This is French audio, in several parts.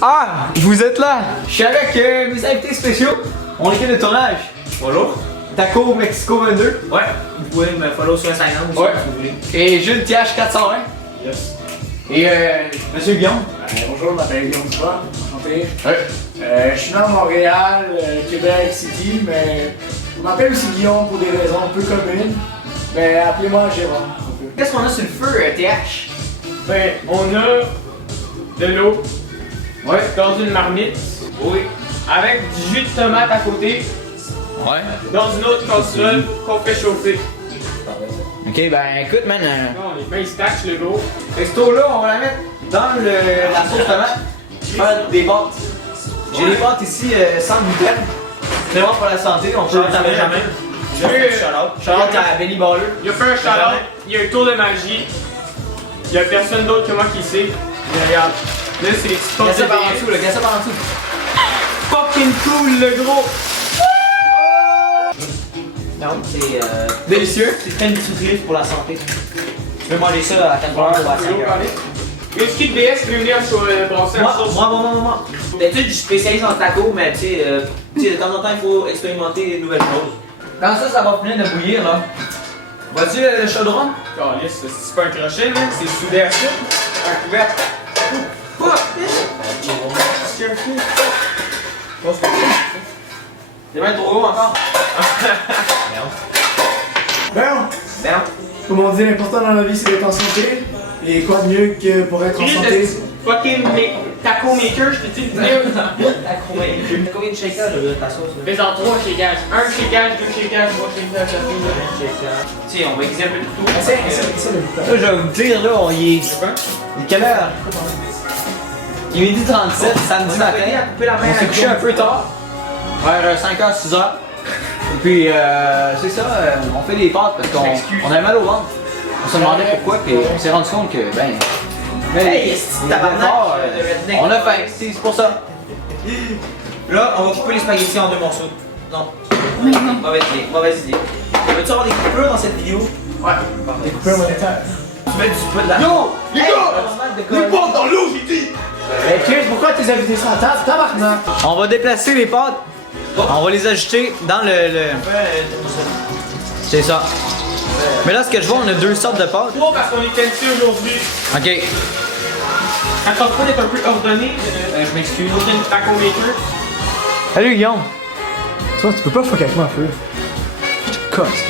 Ah, vous êtes là. Je suis avec mes invités spéciaux. On est l'équipe de tournage. Bonjour. Taco Mexico 22. Ouais, vous pouvez me follow sur Instagram aussi Ouais. si vous voulez. Et Jules TH 420. Yes. Et Monsieur Guillaume. Bonjour, je m'appelle Guillaume Dupont, enchanté. Ouais. Je suis né à Montréal, Québec City, mais on m'appelle aussi Guillaume pour des raisons un peu communes. Mais appelez-moi Jérôme. Qu'est-ce qu'on a sur le feu, TH? Ben, on a de l'eau Ouais. dans une marmite. Oui. Avec du jus de tomate à côté, Ouais. dans une autre casserole qu'on fait chauffer. Ok, ben écoute, man. Là, on est bien stack, le gros. Cette eau-là, on va la mettre dans la sauce tomate. Faire des pâtes. J'ai des pâtes ici sans gluten. C'est vraiment pour la santé, on peut Shout-out à Benjamin. J'ai eu- Shout-out à Benny Baller. Il a fait un shout-out, il y a un tour de magie. Il y a personne d'autre que moi qui sait. Mais regarde, là c'est les petites Regarde ça de par en BS. dessous, là, regarde ça par en dessous. Fucking cool, le gros. Non, c'est Délicieux. c'est très nutritif pour la santé. Tu veux manger ça à 4 heures ou à 5 heures. Le ski de BS peut venir sur brasser la sauce. Moi. D'habitude, je spécialise en taco, mais tu sais, de temps en temps, il faut expérimenter des nouvelles choses. Quand ça va finir de bouillir, là. Vois-tu le chaudron? Calisse, c'est pas un crochet, man, c'est soudé à ça. Un couvercle. C'est bien trop gros encore. Ben, Merde. comme on dit, l'important dans la vie c'est d'être en santé. Et quoi de mieux que pour être en Chris, santé? taco maker, je te dis de venir. Combien de shakers ta sauce? Là? Mais en 3 shakages. 1 shakage, 2 shakages, 3 shakages, Tu sais, on va examiner tout. C'est le Là, je vais vous dire, là, il est quelle heure? Il est midi 37, samedi matin. On s'est couché un peu tard. Vers 5h, 6h. Et puis, c'est ça, on fait des pâtes parce qu'on avait mal au ventre. On se demandait pourquoi, puis on s'est rendu compte que, ben. Hey, est-ce que tabarnak, le redneck? On a faim, c'est pour ça. Là, on va couper les spaghettis en 2 morceaux. Non. Mauvaise idée. Veux-tu avoir des coupures dans cette vidéo? Ouais. Des coupures monétaires. Tu mets du peu de la. Yo! Les gars! dans l'eau, j'ai dit! Hey Chris, pourquoi t'es invité sur la table? Tabarnak! On va déplacer les pâtes. On va les ajouter dans le... C'est ça. Mais là, ce que je vois, on a 2 sortes de pâtes. 3 parce qu'on est qualifié aujourd'hui. Ok. Attends pas d'être un peu ordonné. Je m'excuse. Aucun taco maker. Salut, Guillaume. Toi, tu peux pas fuck avec moi un peu. Je te cosse.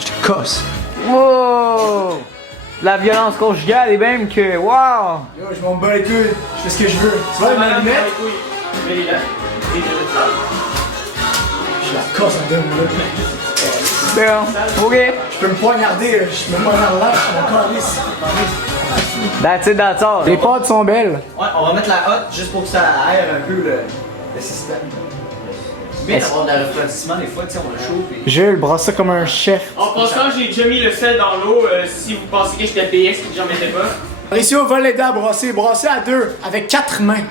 Je te cosse. Wow! La violence conjugale est même que... Wow! Yo, je m'en bats les couilles. Je fais ce que je veux. Tu vois, ma lunette? Mais là. Je la cosse en deux minutes. Bon, ok. Je peux me poignarder, je me poignarde là, je m'en calisse. That's it, that's all. Les pâtes sont belles. Ouais, on va mettre la hotte juste pour que ça aère un peu le système. C'est bien d'avoir de la refroidissement des fois, tu sais, on a chaud. Puis... Jules, brasse ça comme un chef. En passant, j'ai déjà mis le sel dans l'eau. Si vous pensez que j'étais BS et que j'en mettais pas. Mauricio va l'aider à brasser. Brasser à 2, avec 4 mains.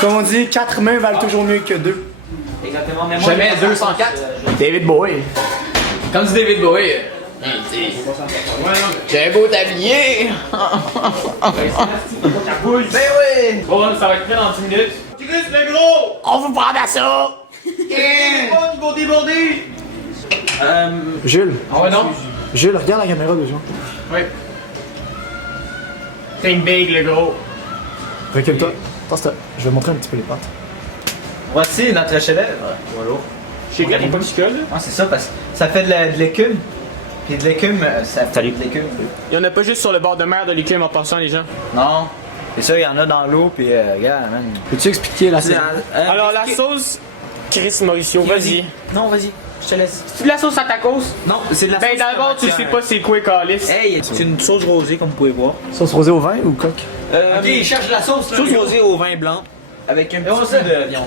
Comme on dit, 4 mains valent toujours mieux que 2. Exactement, mais moi. Jamais j'ai 204. David Bowie. Comme dit David Bowie. J'ai un beau tablier. Boule. Ben oui. Bon, ça va être prêt dans 10 minutes. Chris, le gros! On vous prend à ça! Les potes vont déborder! Jules, Ah ouais, non? Jules, regarde la caméra 2 secondes. Oui. Think big, le gros. Recule-toi. Attends, stop. Je vais montrer un petit peu les pâtes. Voici notre chef-d'œuvre. Voilà. J'ai gagné pas du col. Ah, c'est ça, parce que ça fait de l'écume. Puis de l'écume, ça fait de l'écume. Il y en a pas juste sur le bord de mer de l'écume en passant, les gens. Non. C'est ça, il y en a dans l'eau, puis regarde, man. Peux-tu expliquer la scène? Alors, la sauce. Chris Mauricio, vas-y. Non, vas-y, je te laisse. C'est de la sauce à tacos? Non, c'est de la Ben sauce d'abord, tu tomate. sais pas c'est quoi, Calis. Hey, c'est une sauce rosée, comme vous pouvez voir. Sauce rosée au vin ou coq? Ok, il cherche la sauce. Sauce rosée au vin blanc. Avec un on petit sait. peu de viande.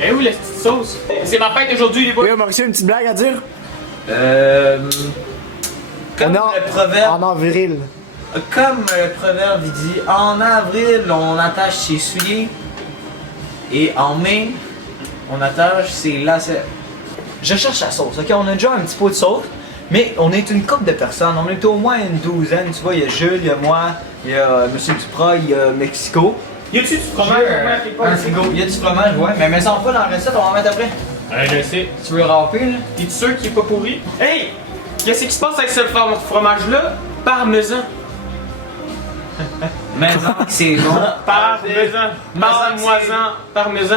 Eh oui, la petite sauce. C'est ma fête aujourd'hui, les boys. Oui, Mauricio, une petite blague à dire? Comme On a- le proverbe. En avril. Comme le proverbe il dit, en avril, on attache ses souliers. Et en mai, on attache ses lacets. Je cherche la sauce, ok? On a déjà un petit pot de sauce, mais on est une couple de personnes. On est au moins une douzaine. Tu vois, il y a Jules, il y a moi, il y a Monsieur Duprat, il y a Mexico. Y a-tu du fromage? Un frigo. Il y a du fromage, ouais. Mais mets ça pas dans la recette, on va en mettre après. Ouais, je sais. Tu veux le râper, là? T'es sûr qu'il est pas pourri? Hey! Qu'est-ce qui se passe avec ce fromage-là? Parmesan. Maison, c'est bon. Parmesan. Parmesan.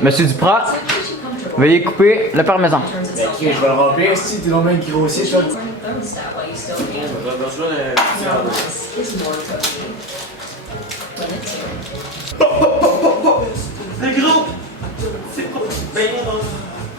Monsieur Duprat, veuillez couper le parmesan. Je vais le remplir si t'es dans le même grossier, toi. Le gros!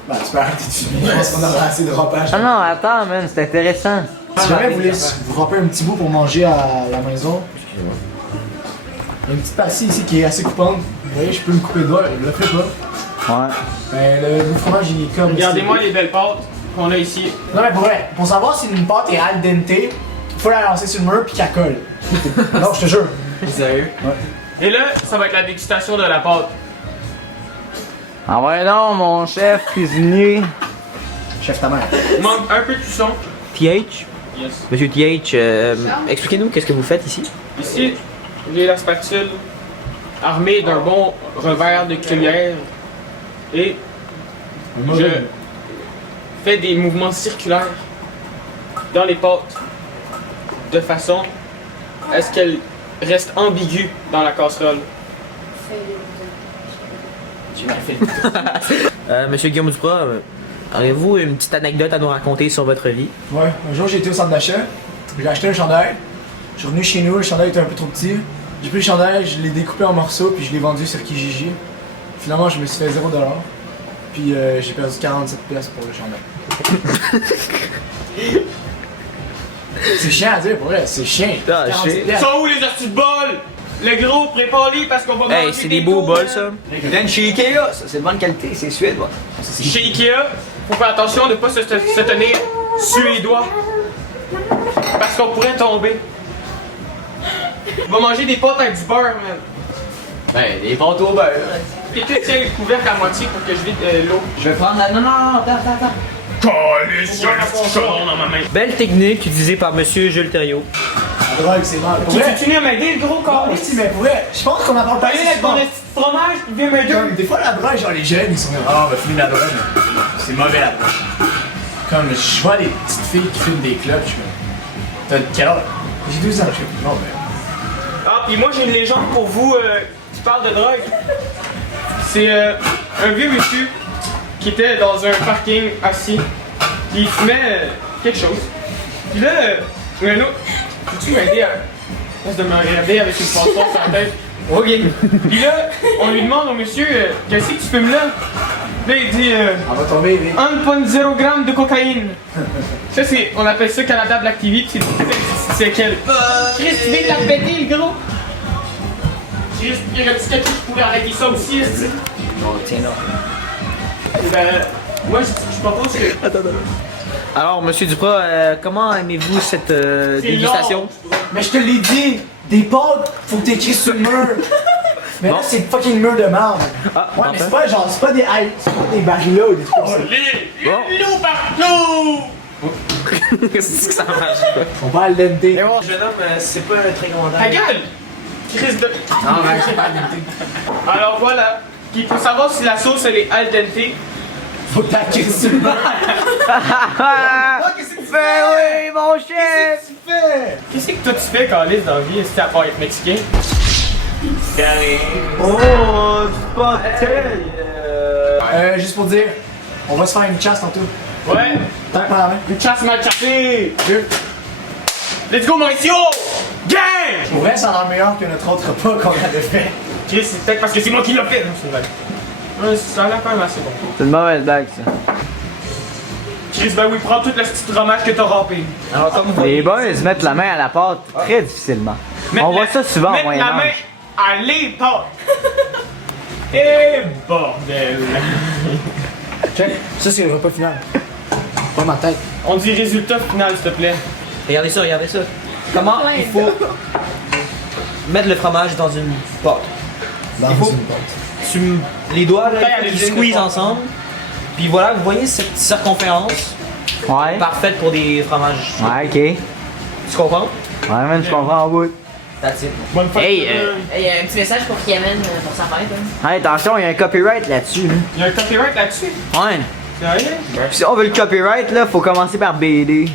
Bah, tu peux arrêter de fumer parce qu'on a assez de repas. Ah non, attends, man, c'est intéressant. Si jamais vous voulez vous râper un petit bout pour manger à la maison, il y a une petite partie ici qui est assez coupante. Vous voyez, je peux me couper le doigt, je le fais pas. Ouais. Mais le fromage, il est comme. Regardez-moi les belles pâtes qu'on a ici. Non, mais pour vrai, pour savoir si une pâte est al dente, il faut la lancer sur le mur puis qu'elle colle. Non, je te jure. Sérieux? Et là, ça va être la dégustation de la pâte. Ah ouais, non, mon chef cuisinier. Chef ta mère. Il manque un peu de cuisson. TH, Yes. Monsieur TH, expliquez-nous qu'est-ce que vous faites ici. Ici, j'ai la spatule armée d'un bon revers de cuillère et je fais des mouvements circulaires dans les pâtes de façon à ce qu'elles restent ambiguës dans la casserole. Monsieur Guillaume Duprat, avez-vous une petite anecdote à nous raconter sur votre vie? Ouais, un jour j'ai été au centre d'achat, j'ai acheté un chandail, je suis revenu chez nous, le chandail était un peu trop petit, j'ai pris le chandail, je l'ai découpé en morceaux puis je l'ai vendu sur Kijiji. Finalement je me suis fait 0$, puis j'ai perdu 47$ pour le chandail. C'est chiant à dire pour vrai, c'est chiant. Ah, 47$. Sont où les astuces de bol? Le gros, prépare-les parce qu'on va manger Hey, c'est des beaux bols ça. Viens de chez Ikea, ça c'est de bonne qualité, c'est suédois. Chez Ikea, faut faire attention de ne pas se tenir sur les doigts. Parce qu'on pourrait tomber. On va manger des pâtes avec du beurre, man. Ben, des pâtes au beurre. Quelqu'un tient le couvercle à moitié pour que je vide l'eau. Je vais prendre la. Non, attends. Calisse, j'ai un chaudron dans ma main. Belle technique utilisée par Monsieur Jules Thériault. La drogue c'est mal. Pour vrai, Tu viens m'aider, le gros corps? oui, mais pour vrai, je pense qu'on en parle pas T'as assez avec ton souvent. esti de fromage, tu viens m'aider. Comme, des fois la drogue, genre les jeunes ils sont comme ah on va fumer de la drogue, c'est mauvais la drogue. Comme je vois les petites filles qui fument des clopes, je suis comme t'as quel âge? J'ai 12 ans, je suis comme non mais. Ah, puis moi j'ai une légende pour vous qui parle de drogue. C'est un vieux monsieur qui était dans un parking assis. Puis il fumait quelque chose. Puis là, un autre, peux-tu m'aider à de me regarder avec une passe sur la tête? Ok. Puis là, on lui demande au monsieur, qu'est-ce que tu fumes là? Là il dit, On va tomber vite. 1,0 g de cocaïne. Ça c'est, on appelle ça Canada Black TV, puis c'est quel? Chris, tu viens de la péter le gros! Chris, il y aurait-tu quelqu'un qui pourrait arrêter ça aussi, est-ce que? Bon, tiens là. Eh ben, moi je propose que... Alors, Monsieur Duprat, comment aimez-vous cette dégustation? long. Mais je te l'ai dit, des pâtes, faut que t'écris sur le mur. Mais là Bon. c'est fucking mur de marde. Ah, Ouais mais enfin. c'est pas genre, c'est pas des c'est pas des barils-là ou des trucs comme ça. Les loups partout! Qu'est-ce que ça marche? On va al dente. Mais bon, jeune homme, c'est pas un très grand Ta gueule! Chris de... Non mais c'est pas al dente. Alors voilà. Puis il faut savoir si la sauce elle est al dente. Faut que t'écris sur le mur. Qu'est-ce que tu fais? Ben oui, mon chef! Qu'est-ce que tu fais? Qu'est-ce que toi tu fais, Carlis, dans la vie, est-ce à part être mexicain? Oh, du bordel! Juste pour dire, on va se faire une chasse tantôt. Ouais! Tant que la main. Une chasse mal chassée! Let's go, Mauricio! Gang! Pour vrai, ça a l'air meilleur que notre autre repas qu'on avait fait. Chris, c'est peut-être parce que c'est moi qui l'ai fait. Non, c'est vrai. Ouais, ça a l'air quand même assez bon. C'est une mauvaise blague, ça. Chris, ben oui, prends toute la petite fromage que t'as râpé. Alors, comme vous Les boys mettent la main à la pâte très difficilement. On voit ça souvent au Mettre Moyen la main Âge. à les pâtes. Eh bordel! Check, ça c'est le repas final. Pas ma tête. On dit résultat final, s'il te plaît. Regardez ça, regardez ça. Comment il faut mettre le fromage dans une pâte? Dans Il faut- une pâte. Les doigts là, Taille à qui l'usine de squeeze pâte. ensemble. Puis voilà, vous voyez cette circonférence Ouais. parfaite pour des fromages. Ouais, ok. Tu comprends? Ouais, man, je comprends en bout. That's it. Bonne fête. Hey, Il y a un petit message pour Kevin pour sa fête. Hein. Hey, attention, il y a un copyright là-dessus. Hein. Il y a un copyright là-dessus. Ouais. Sérieux? Puis si on veut le copyright, là, faut commencer par BD.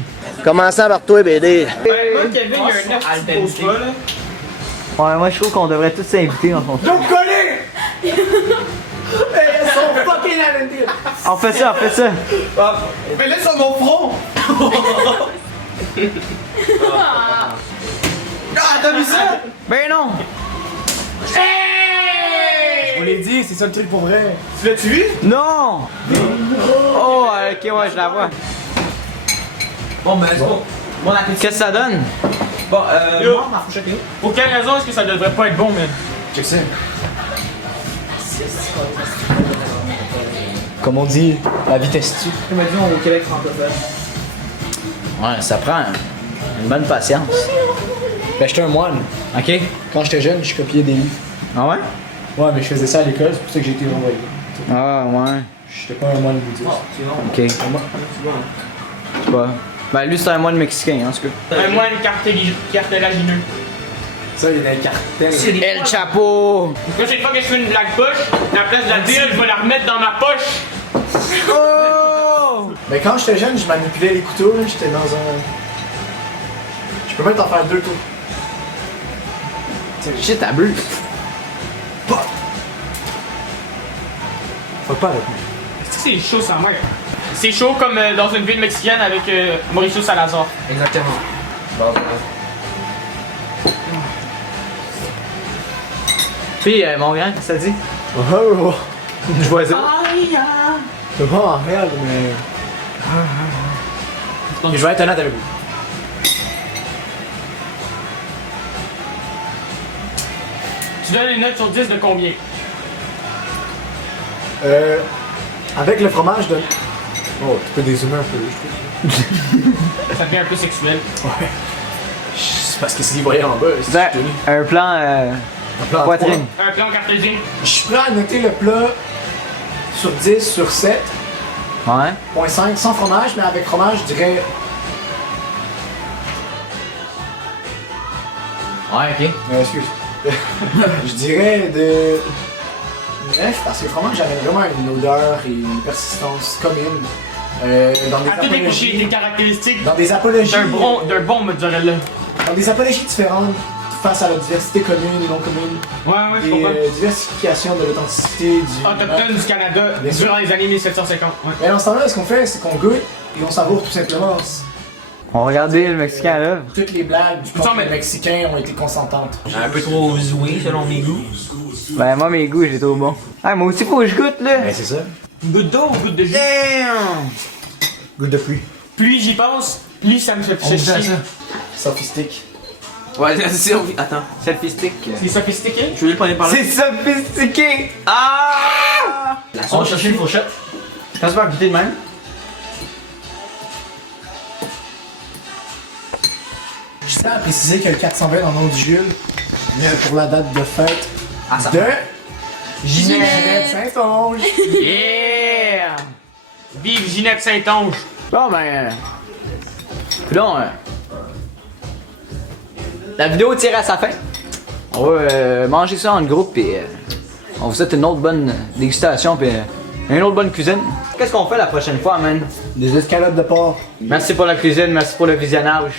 Commençant par toi, BD. Moi, Kevin, il y a un œuf qui se pose pas, là. Ouais, moi je trouve qu'on devrait tous s'inviter dans son show. Donc collé! Hey, elles sont fucking talented! On fait ça, on fait ça. Mais là, sur mon front! Ah, t'as vu ça? Ben non! Je vous l'ai dit, c'est ça le truc pour vrai. Tu l'as-tu vu? Non! Oh, ok, ouais, je la vois. Bon, ben, c'est bon. Bon appétit. Qu'est-ce que ça donne? Bon, Yo. moi, ma fourchette est où? Pour quelle raison est-ce que ça devrait pas être bon, man? Je sais. Comme on dit, la vitesse tue. Il m'a dit au Québec francophone. Ouais, ça prend une bonne patience. Ben, j'étais un moine. Ok? Quand j'étais jeune, je copiais des livres. Ah ouais? Ouais, mais je faisais ça à l'école, c'est pour ça que j'ai été renvoyé. Ah ouais. J'étais pas un moine bouddhiste. Ok. Je sais pas. Ben lui c'est un moine mexicain en tout cas. Un moine cartilagineux. Ça, il y a un cartel. El Chapo! La prochaine fois que je fais une blague poche, à la place de la dire, je vais la remettre dans ma poche. Oh! Mais quand j'étais jeune, je manipulais les couteaux, là, j'étais dans un... Je peux même t'en faire 2 tours. Shit, t'abuses. Faut pas avec moi. Est-ce que c'est chaud sa mère? C'est chaud comme dans une ville mexicaine avec Mauricio Salazar. Exactement. Bon, Puis mon grand, qu'est-ce que ça dit? Oh! Je vois ça. C'est pas en réel, mais... Ok, je vais être honnête avec vous. Tu donnes une note sur 10 de combien? Avec le fromage de... Oh, tu peux dézoomer un peu, je trouve. Ça devient un peu sexuel. Ouais. C'est parce que s'il voyait en bas, c'est Ben, tenu. un plan Un plan à poitrine. Un plan cartésien. Je suis prêt à noter le plat sur 10 sur 7. Ouais. 0.5 sans fromage, mais avec fromage, je dirais... Ouais, ok. Excuse. Je dirais de 9 parce que le fromage avait vraiment une odeur et une persistance commune. Dans des À tout écouter des apologies. caractéristiques Dans des apologies. d'un bon mozzarella. Dans des apologies différentes face à la diversité commune et non commune. Ouais, je Et comprends. diversification de l'authenticité du. Autochtone du Canada Bien sûr. durant les années 1750. Ouais. Mais dans ce temps-là, ce qu'on fait, c'est qu'on goûte et on savoure tout simplement. On regardait le Mexicain à l'œuvre. Toutes les blagues du Sans peuple mettre- mexicain ont été consentantes. un peu trop zoué selon mes goûts. Ben moi mes goûts j'étais au bon. Ah moi aussi faut que je goûte là. Ben c'est ça. Une goutte d'eau ou une goutte de jus? Damn! Goutte de pluie. Plus j'y pense, plus ça me fait On goûte à chier. ça. Sophistique. Ouais, c'est... Attends. Selfistique. C'est sophistiqué? Je voulais le prendre par là. C'est sophistiqué! Ah! On va chercher une fourchette. Quand tu vas goûter de même? Je tiens à préciser que le 420 dans le nom du Jules, mais pour la date de fête Ah, ça de Ginette Saint-Onge. Yeah! Vive Ginette Saint-Onge! Bon ben... Coudonc, la vidéo tire à sa fin. On va manger ça en groupe et on vous souhaite une autre bonne dégustation puis une autre bonne cuisine. Qu'est-ce qu'on fait la prochaine fois, man? Des escalades de porc. Merci pour la cuisine, merci pour le visionnage.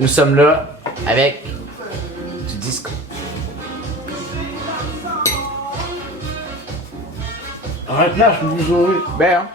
Nous sommes là avec du disco. Arrête là, je peux vous sauver. Ben, hein?